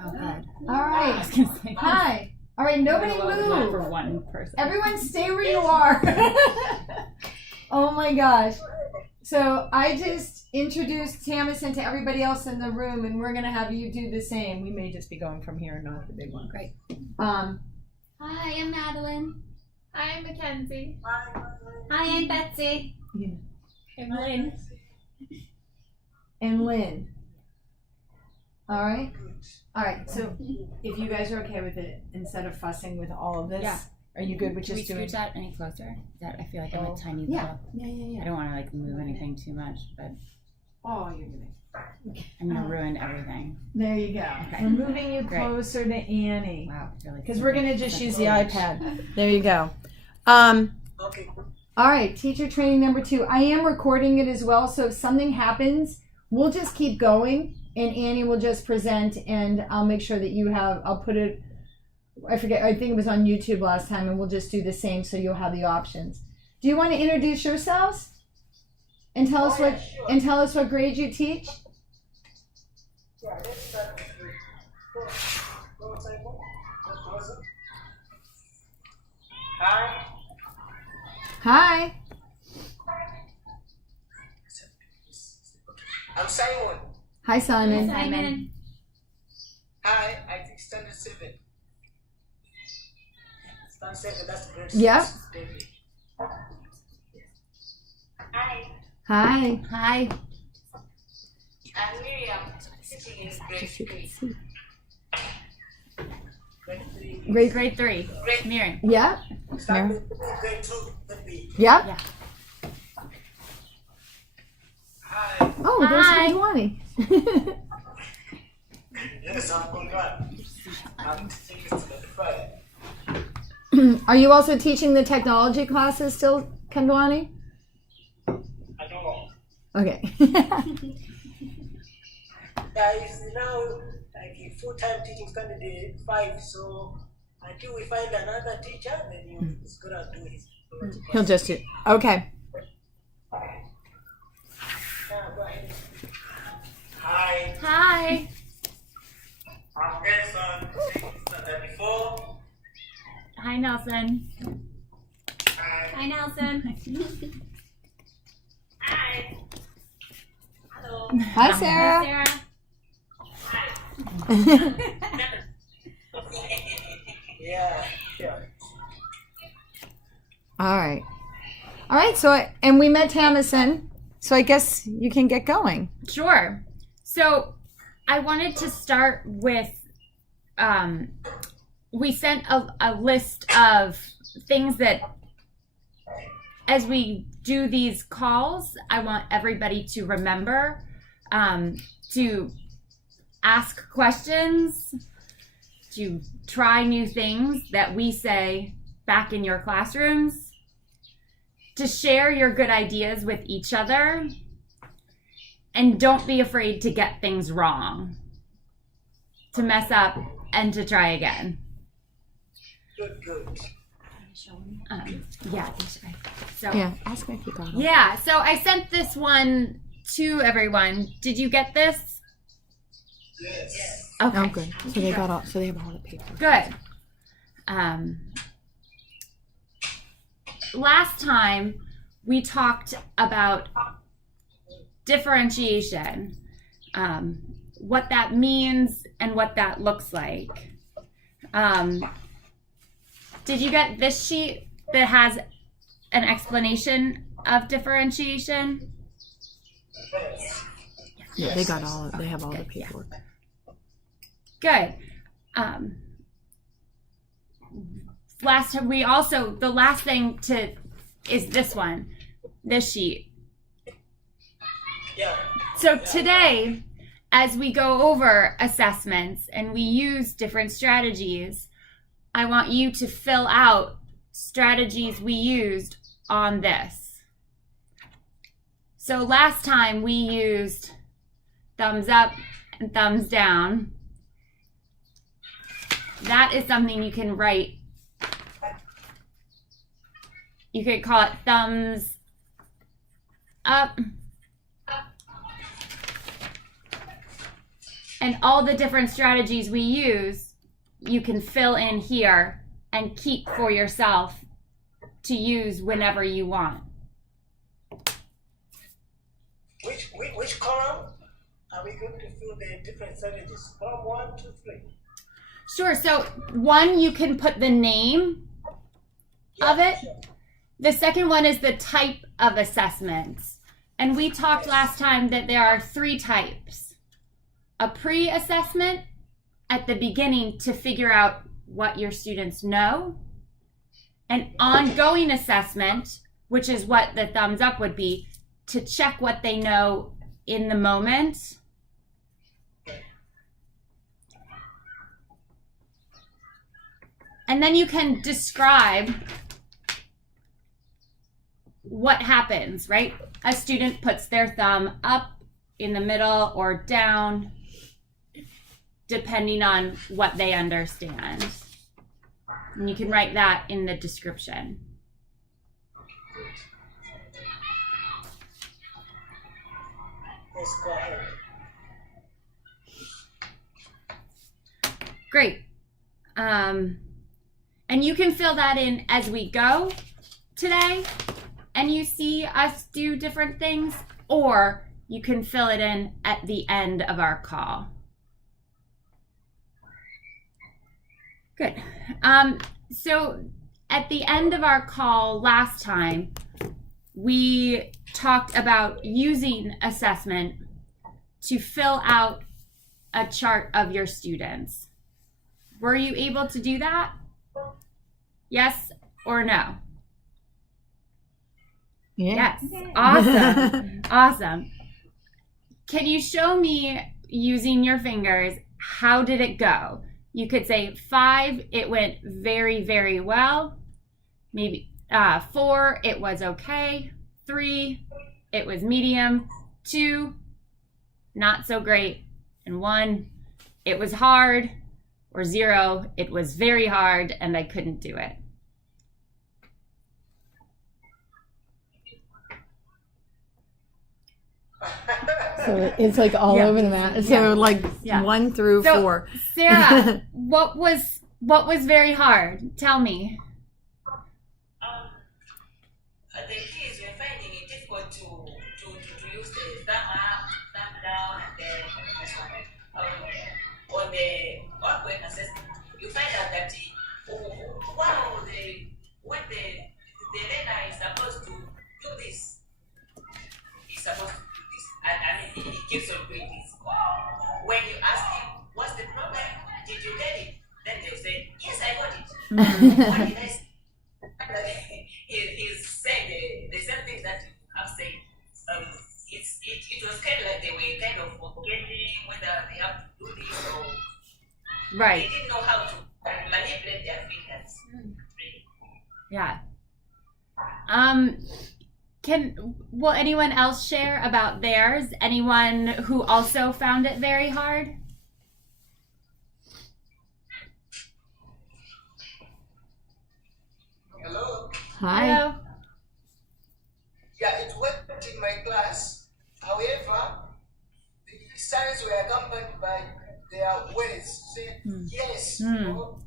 Oh, good. All right. Hi. All right, nobody move. For one person. Everyone stay where you are. Oh my gosh. So I just introduced Thamison to everybody else in the room, and we're going to have you do the same. We may just be going from here, not the big one. Great. Hi, I'm Madeline. Hi, I'm Mackenzie. Hi, I'm Betsy. Yeah. I'm Lynn. And Lynn. All right. All right. So if you guys are okay with it, instead of fussing with all of this, Yeah. are you good with Should we just doing? scooch that any closer? That I feel like I'm a tiny Yeah. little. Yeah. I don't want to like move anything too much, but Oh, you're doing. I'm gonna ruin everything. There you go. Okay. We're moving you Great. closer to Annie. Wow. Because we're gonna just use the iPad. There you go. Okay. All right, teacher training number 2. I am recording it as well, so if something happens, we'll just keep going, and Annie will just present, and I'll make sure that you have. I'll put it. I forget. I think it was on YouTube last time, and we'll just do the same, so you'll have the options. Do you want to introduce yourselves and tell us what grade you teach? Yeah, let's start with Hi. Hi. I'm Simon. Hi, Simon. Simon. Hi, I think standard 7. Standard 7, that's grade 6. Yep. David. Hi. Hi. Hi. I'm Mirriam. Sitting in grade 3. Grade 3. Grade 3. Mirriam. Yeah. Standard grade 2. David. Yep. Yeah. Hi. Oh, there's Hi. Kondwani. Yes, I'm Kondwani. I'm teaching Kickstart Friday. Are you also teaching the technology classes still, Kondwani? I don't know. Okay. Guys, now like full-time teaching standard 5, so until we find another teacher, then he's gonna do his. He'll just do. Okay. Yeah, go ahead. Hi, Hi. I'm Nelson. Teaching standard 4. Hi, Nelson. Hi. Hi, Nelson. Hi. Hello. Hi, Sera. Sera. Yeah, sure. All right. All right. So, and we met Thamison. So I guess you can get going. Sure. So I wanted to start with, we sent a list of things that, as we do these calls, I want everybody to remember to ask questions, to try new things that we say back in your classrooms, to share your good ideas with each other, and don't be afraid to get things wrong, to mess up and to try again. Good. Yeah. So Yeah. Ask me if you got it. yeah. So I sent this one to everyone. Did you get this? Yes. Okay. Oh, good. So they got all. So they have all the paper. Good. Last time we talked about differentiation, what that means and what that looks like. Did you get this sheet that has an explanation of differentiation? Yeah, they got all. They have all the paperwork. Good. Last time we also, the last thing is this one, this sheet. Yeah. So today, as we go over assessments and we use different strategies, I want you to fill out strategies we used on this. So last time we used thumbs up and thumbs down. That is something you can write. You could call it thumbs up And all the different strategies we use, you can fill in here and keep for yourself to use whenever you want. Which column are we going to fill the different strategies? Column 1, 2, 3. Sure. So 1, you can put the name of it. Sure. The second one is the type of assessments. And we talked last time that there are 3 types. A pre-assessment at the beginning to figure out what your students know. An ongoing assessment, which is what the thumbs up would be, to check what they know in the moment. And then you can describe what happens, right? A student puts their thumb up, in the middle, or down, depending on what they understand. And you can write that in the description. Yes, go ahead. Great. And you can fill that in as we go today, and you see us do different things, or you can fill it in at the end of our call. Good. So at the end of our call last time, we talked about using assessment to fill out a chart of your students. Were you able to do that? Yes or no? Yeah. Yes. Awesome. Awesome. Can you show me using your fingers, how did it go? You could say 5, it went very, very well. Maybe 4, it was okay. 3, it was medium. 2, not so great. And 1, it was hard. Or 0, it was very hard and I couldn't do it. So it's like all over the map. So like 1 through 4. Sera, what was very hard? Tell me. The kids were finding it difficult to use the thumb up, thumb down, and then on the ongoing assessment, you find out that one of when the learner is supposed to do this, he's supposed to do this, and he keeps on doing this. When you ask him, what's the problem? Did you get it? Then they'll say, yes, I got it. What did I say? He's saying the same thing that you have said. It was kind of like they were kind of forgetting whether they have to do this or Right. they didn't know how to manipulate their fingers. Yeah. Will anyone else share about theirs? Anyone who also found it very hard? Hello? Hi. Hello? Yeah, it worked in my class. However, the signs were accompanied by their words. Say yes. Or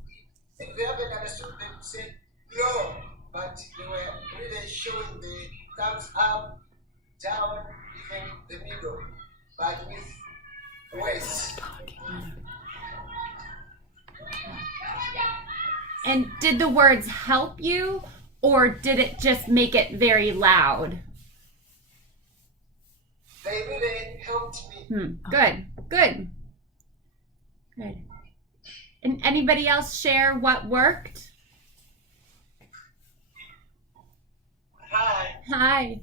if they haven't understood, they would say no. But they were really showing the thumbs up, down, even the middle, but with words. And did the words help you, or did it just make it very loud? They really helped me. Good. Good. And anybody else share what worked? Hi. Hi.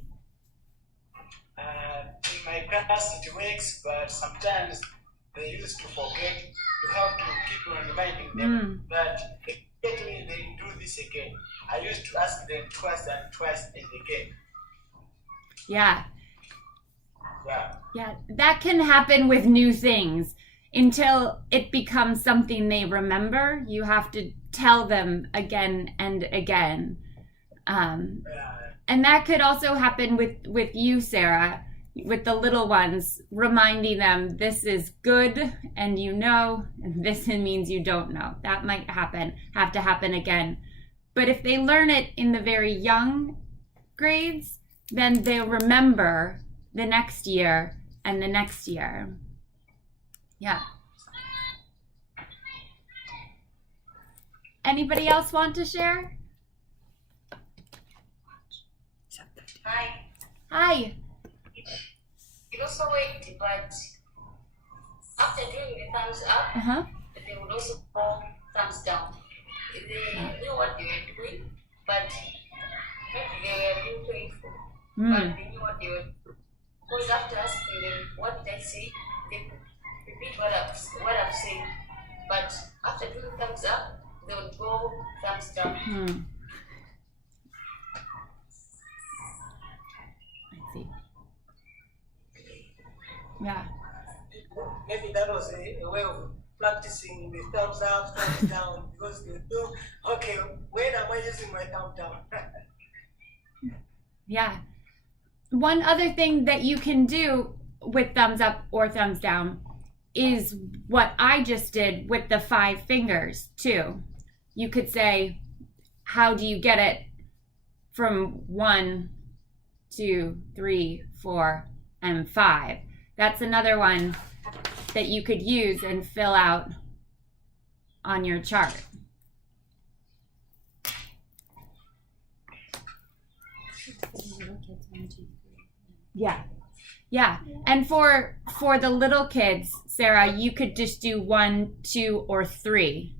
In my class it works, but sometimes they used to forget. You have to keep on reminding them that immediately they do this again. I used to ask them twice and twice and again. Yeah. Yeah. Yeah, that can happen with new things. Until it becomes something they remember, you have to tell them again and again. And that could also happen with you, Sera. with the little ones, reminding them this is good and and this means you don't know. That might have to happen again. But if they learn it in the very young grades, then they'll remember the next year and the next year. Yeah. Anybody else want to share? Hi. Hi. It also worked, but after doing the thumbs up, Uh-huh. they would also go thumbs down. They knew what they were doing, but maybe they were being playful. But they knew what they were doing. Because after asking them what did I say, they could repeat what I'm saying. But after doing thumbs up, they would go thumbs down. I see. Yeah. Maybe that was a way of practicing the thumbs up, thumbs down, because they do, okay, when am I using my thumb down? Yeah. One other thing that you can do with thumbs up or thumbs down is what I just did with the 5 fingers too. You could say, how do you get it from 1, 2, 3, 4, and 5? That's another one that you could use and fill out on your chart. Yeah. Yeah. And for the little kids, Sera, you could just do 1, 2, or 3.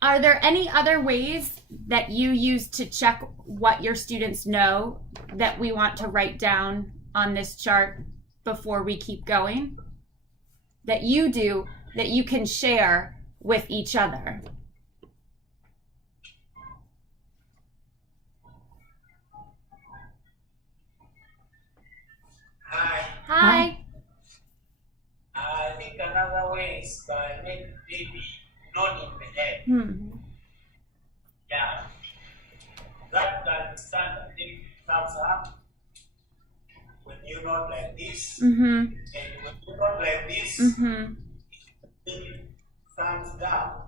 Are there any other ways that you use to check what your students know that we want to write down on this chart before we keep going? That you do, that you can share with each other? Hi. Hi. I think another way is by maybe nodding the head. Yeah. That can stand, I think, thumbs up. When you nod like this, and when you nod like this, thumbs down.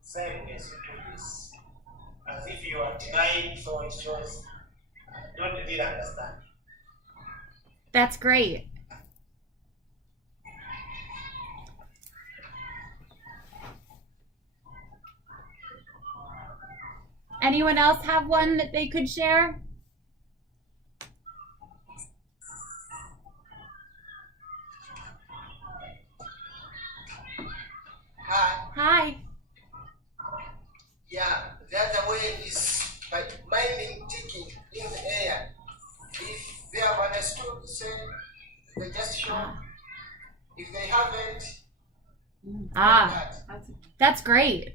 Sideways, you do this. As if you are denying, so it shows you don't really understand. That's great. Anyone else have one that they could share? Hi. Hi. Yeah, the other way is by minding ticking in the air. If they have understood, say they just show. If they haven't, That's great.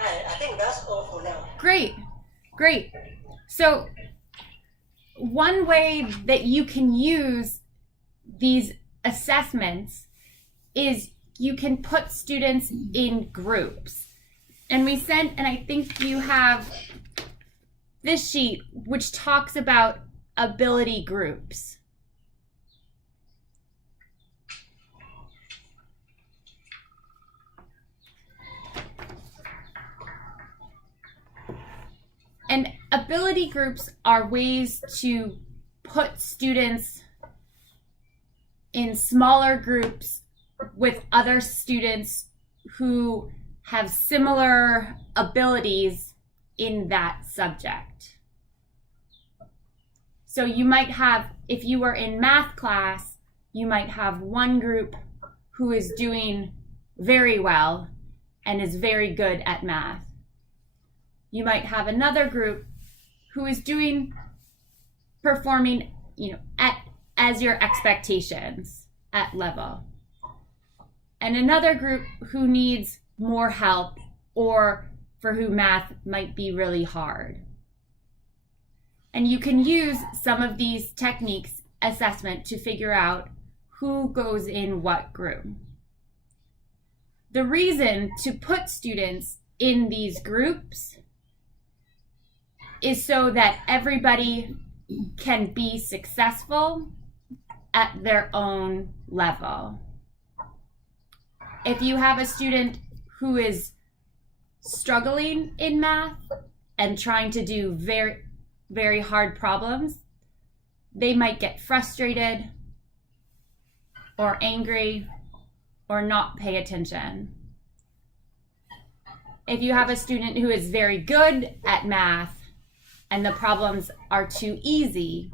I think that's all for now. Great. So one way that you can use these assessments is you can put students in groups. And I think you have this sheet which talks about ability groups. And ability groups are ways to put students in smaller groups with other students who have similar abilities in that subject. So you might have, if you were in math class, you might have one group who is doing very well and is very good at math. You might have another group who is performing, as your expectations at level. And another group who needs more help or for whom math might be really hard. And you can use some of these techniques assessment to figure out who goes in what group. The reason to put students in these groups is so that everybody can be successful at their own level. If you have a student who is struggling in math and trying to do very, very hard problems, they might get frustrated or angry or not pay attention. If you have a student who is very good at math and the problems are too easy,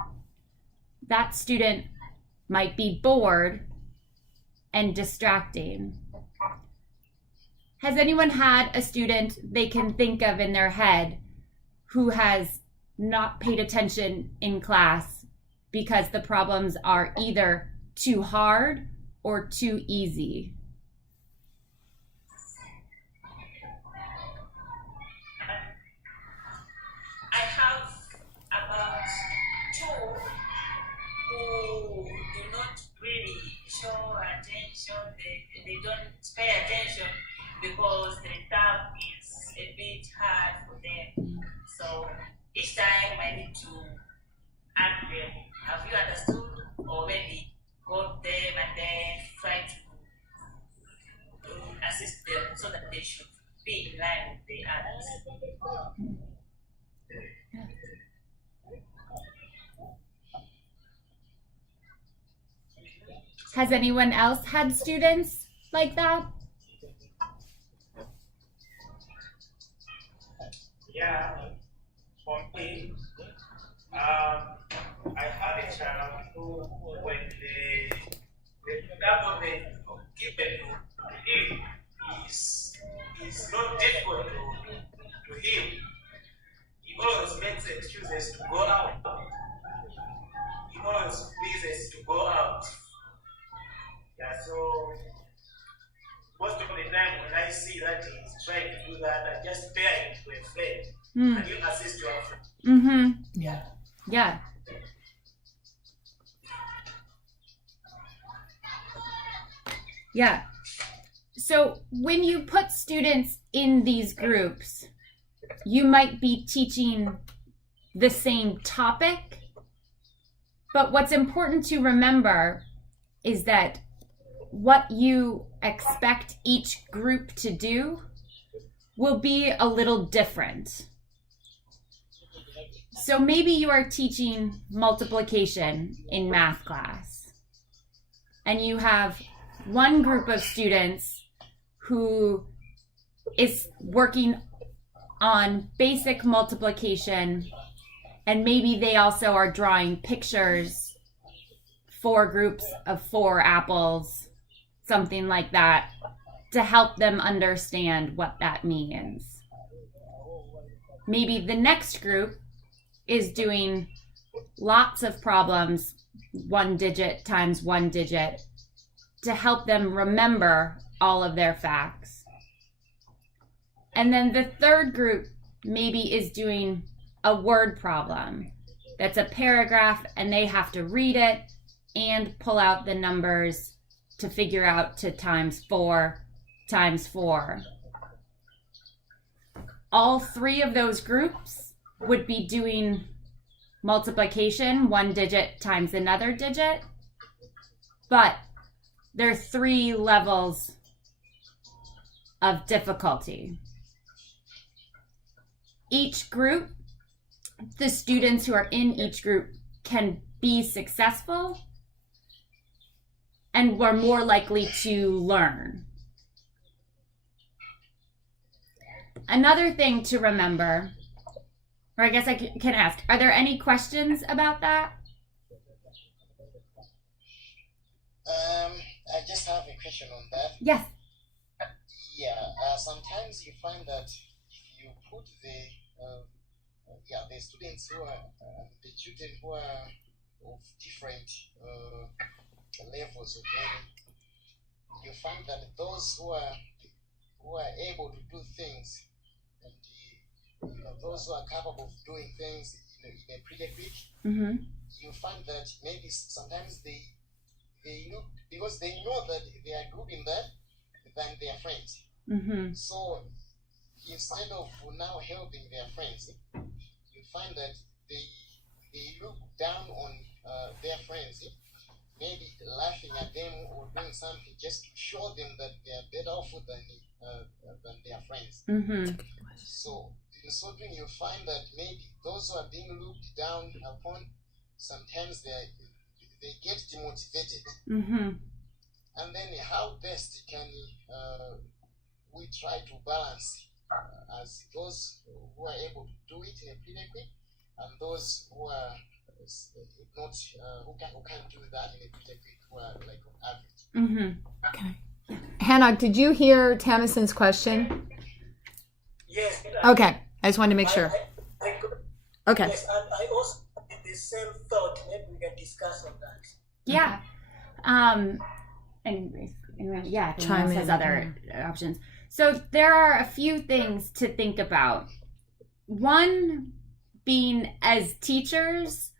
that student might be bored and distracting. Has anyone had a student they can think of in their head who has not paid attention in class because the problems are either too hard or too easy? I have about two who do not really show attention. They don't pay attention because the term is a bit hard for them. So each time I need to ask them, have you understood? Or maybe quote them and then try to assist them so that they should be in line with the others. Has anyone else had students like that? Yeah, for me, I had a child who, when the government given to him is not difficult to him, he always makes excuses to go out. He always reasons to go out. Yeah, so most of the time when I see that he's trying to do that, I just pair him to a friend and you assist your friend. Mm-hmm. Yeah. Yeah. Yeah. So when you put students in these groups, you might be teaching the same topic, but what's important to remember is that what you expect each group to do will be a little different. So maybe you are teaching multiplication in math class, and you have one group of students who is working on basic multiplication, and maybe they also are drawing pictures, 4 groups of 4 apples, something like that, to help them understand what that means. Maybe the next group is doing lots of problems, 1 digit times 1 digit, to help them remember all of their facts. And then the third group maybe is doing a word problem that's a paragraph, and they have to read it and pull out the numbers to figure out to times 4 times 4. All 3 of those groups would be doing multiplication, 1 digit times another digit, but there are 3 levels of difficulty. Each group, the students who are in each group can be successful and we're more likely to learn. Another thing to remember Or I guess I can ask, are there any questions about that? I just have a question on that. Yes. Yeah, sometimes you find that if you put the students who are, the children who are of different levels of learning, you find that those who are able to do things, and those who are capable of doing things in a pretty quick, you find that maybe sometimes they look, because they know that they are grouping that than their friends. So instead of now helping their friends, you find that they look down on their friends, maybe laughing at them or doing something just to show them that they are better off than their friends. So in so doing, you find that maybe those who are being looked down upon, sometimes they get demotivated. And then how best can we try to balance as those who are able to do it in a pretty quick, and those who are not who can't do that in a pretty quick, who are like on average. Okay. Henock, did you hear Thamison's question? Yes. Okay, I just wanted to make sure. Okay. Yes, and I also had the same thought. Maybe we can discuss on that. Yeah. And yeah, Chime in. has other options. So there are a few things to think about. One being, as teachers,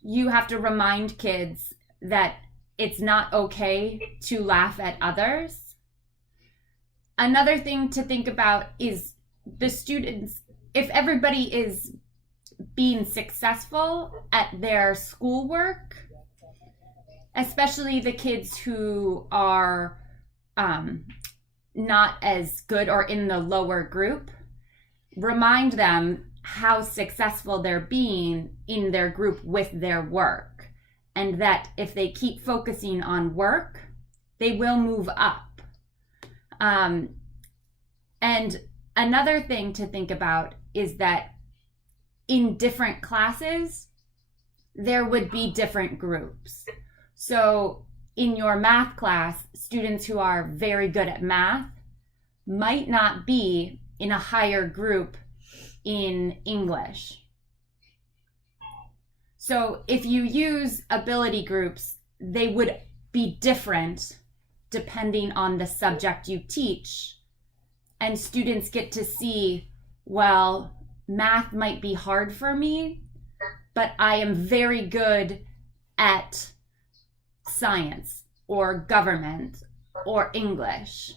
you have to remind kids that it's not okay to laugh at others. Another thing to think about is the students, if everybody is being successful at their schoolwork, especially the kids who are not as good or in the lower group, remind them how successful they're being in their group with their work, and that if they keep focusing on work, they will move up. And another thing to think about is that in different classes, there would be different groups. So in your math class, students who are very good at math might not be in a higher group in English. So if you use ability groups, they would be different depending on the subject you teach. And students get to see, well, math might be hard for me, but I am very good at science or government or English.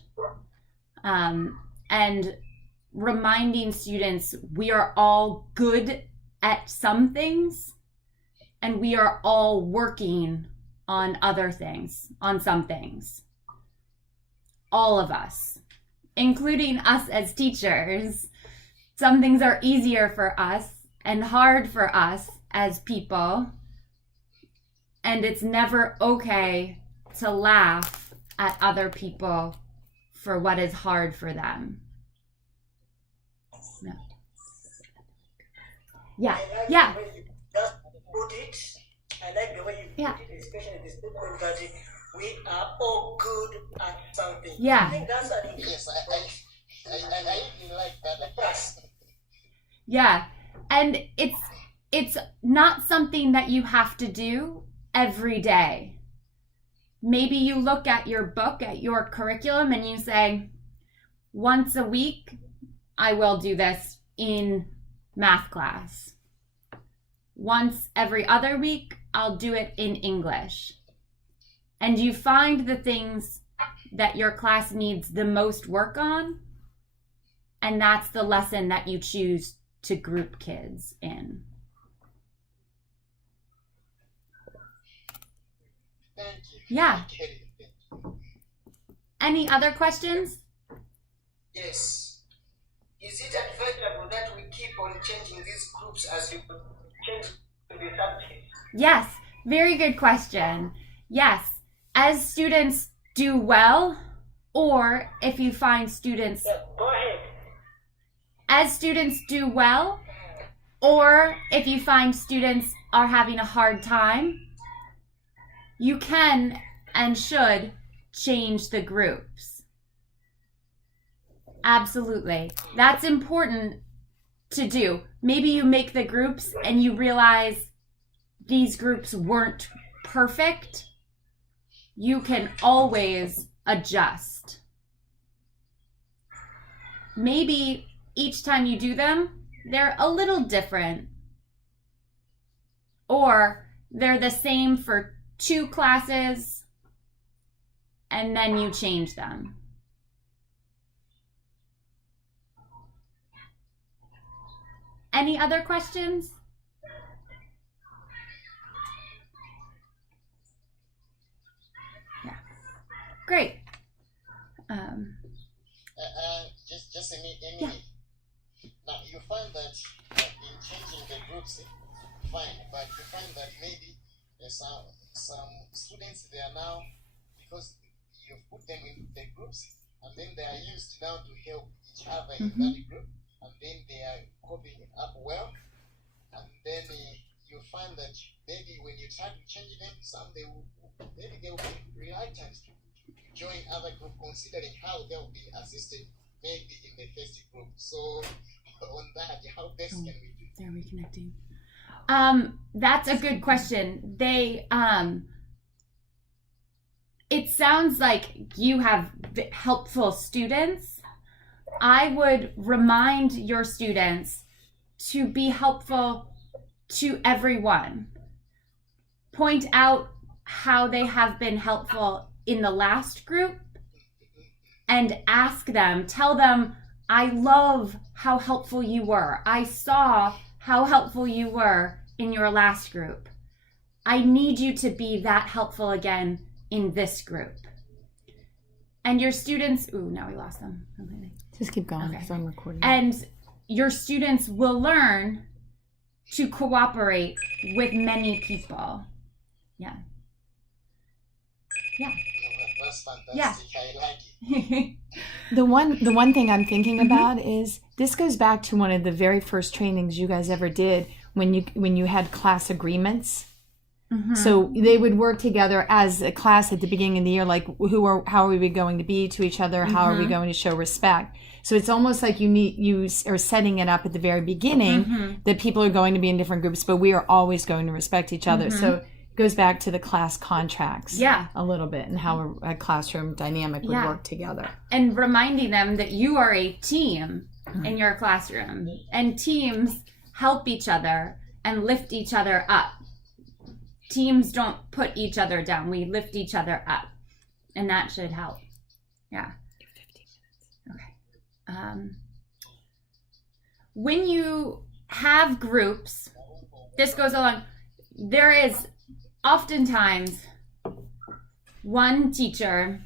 And reminding students we are all good at some things and we are all working on other things, on some things. All of us, including us as teachers. Some things are easier for us and hard for us as people. And it's never okay to laugh at other people for what is hard for them. No. Yeah. I like Yeah. the way you just put it. I like the way you Yeah. put it, especially the statement that we are all good at something. Yeah. I think that's an Yes, I even like that. yes. Yeah. And it's not something that you have to do every day. Maybe you look at your book, at your curriculum, and you say, once a week, I will do this in math class. Once every other week, I'll do it in English. And you find the things that your class needs the most work on, and that's the lesson that you choose to group kids in. Thank you. Yeah. I get it. Thank you. Any other questions? Yes. Is it advisable that we keep on changing these groups as you change the subject? Yes, very good question. Yes, as students do well, or if you find students, Yeah, go ahead. as students do well, Or if you find students are having a hard time, you can and should change the groups. Absolutely. That's important to do. Maybe you make the groups and you realize these groups weren't perfect. You can always adjust. Maybe each time you do them, they're a little different. Or they're the same for 2 classes and then you change them. Any other questions? Yeah. Great. Just a minute. Yeah. Now you find that in changing the groups, fine, but you find that maybe some students, they are now, because you put them in the groups and then they are used now to help each other in that group, and then they are coping up well, and then you find that maybe when you try to change them, they will be reluctant to join other group, considering how they will be assisted maybe in the first group. So on that, how best can we do? They're reconnecting. That's a good question. It sounds like you have helpful students. I would remind your students to be helpful to everyone. Point out how they have been helpful in the last group and ask them, tell them, I love how helpful you were. I saw how helpful you were in your last group. I need you to be that helpful again in this group. And your students, now we lost them completely. Just keep going because I'm recording. And your students will learn to cooperate with many people. Yeah. Yeah. That's fantastic. Yeah. I like it. The one thing I'm thinking about is this goes back to one of the very first trainings you guys ever did when you had class agreements. So they would work together as a class at the beginning of the year, like how are we going to be to each other? How are we going to show respect? So it's almost like you are setting it up at the very beginning that people are going to be in different groups, but we are always going to respect each other. So it goes back to the class contracts a little bit and how a classroom dynamic would work together. And reminding them that you are a team in your classroom, and teams help each other and lift each other up. Teams don't put each other down. We lift each other up, and that should help. Yeah. Okay. When you have groups, this goes along. There is oftentimes one teacher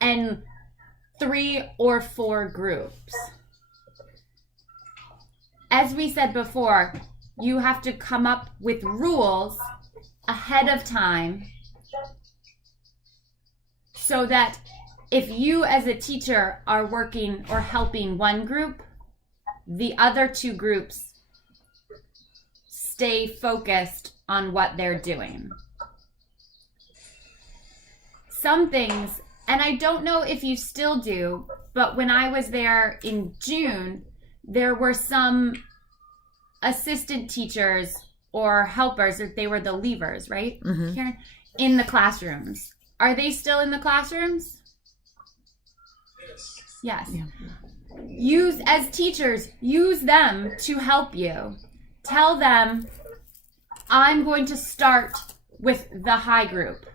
and 3 or 4 groups. As we said before, you have to come up with rules ahead of time so that if you as a teacher are working or helping one group, the other 2 groups stay focused on what they're doing. Some things, and I don't know if you still do, but when I was there in June, there were some assistant teachers or helpers, or they were the leavers, right, Karen, in the classrooms. Are they still in the classrooms? Yes. Yeah. As teachers, use them to help you. Tell them, I'm going to start with the high group.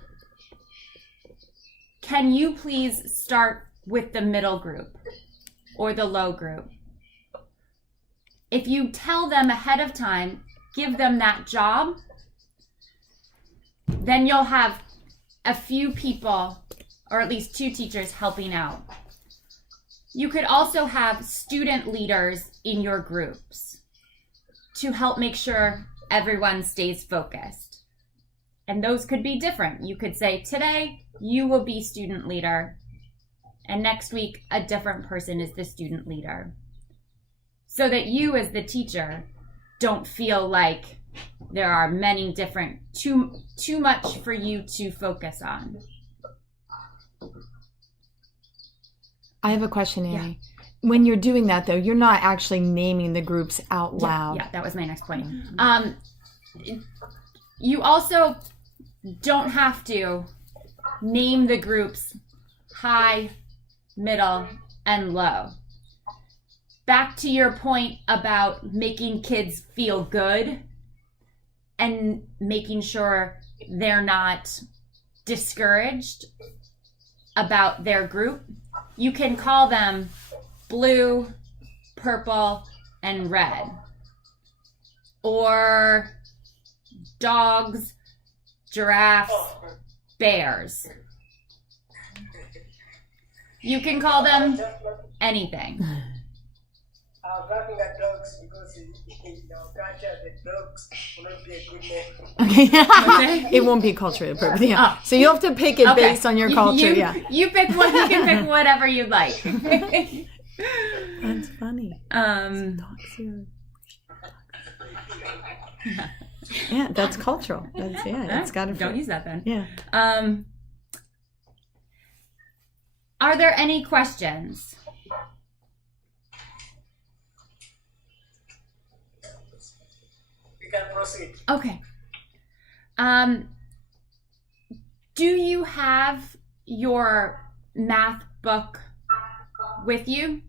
Can you please start with the middle group or the low group? If you tell them ahead of time, give them that job, then you'll have a few people, or at least 2 teachers helping out. You could also have student leaders in your groups to help make sure everyone stays focused. And those could be different. You could say, today you will be student leader, and next week a different person is the student leader. so that you as the teacher don't feel like there are many different, too much for you to focus on. I have a question, Annie. When you're doing that, though, you're not actually naming the groups out loud. Yeah, that was my next point. You also don't have to name the groups high, middle, and low. Back to your point about making kids feel good and making sure they're not discouraged about their group, you can call them blue, purple, and red. Or dogs, giraffes, bears. You can call them anything. I'm laughing at dogs because in our culture, the dogs will not be a good name. Okay. It won't be culturally appropriate. Yeah. Oh. So you have to pick it based on your culture. You pick one. You can pick whatever you like. That's funny. Yeah, that's cultural. It's got to. Don't use that then. Yeah. Are there any questions? We can proceed. Okay. Do you have your math book with you?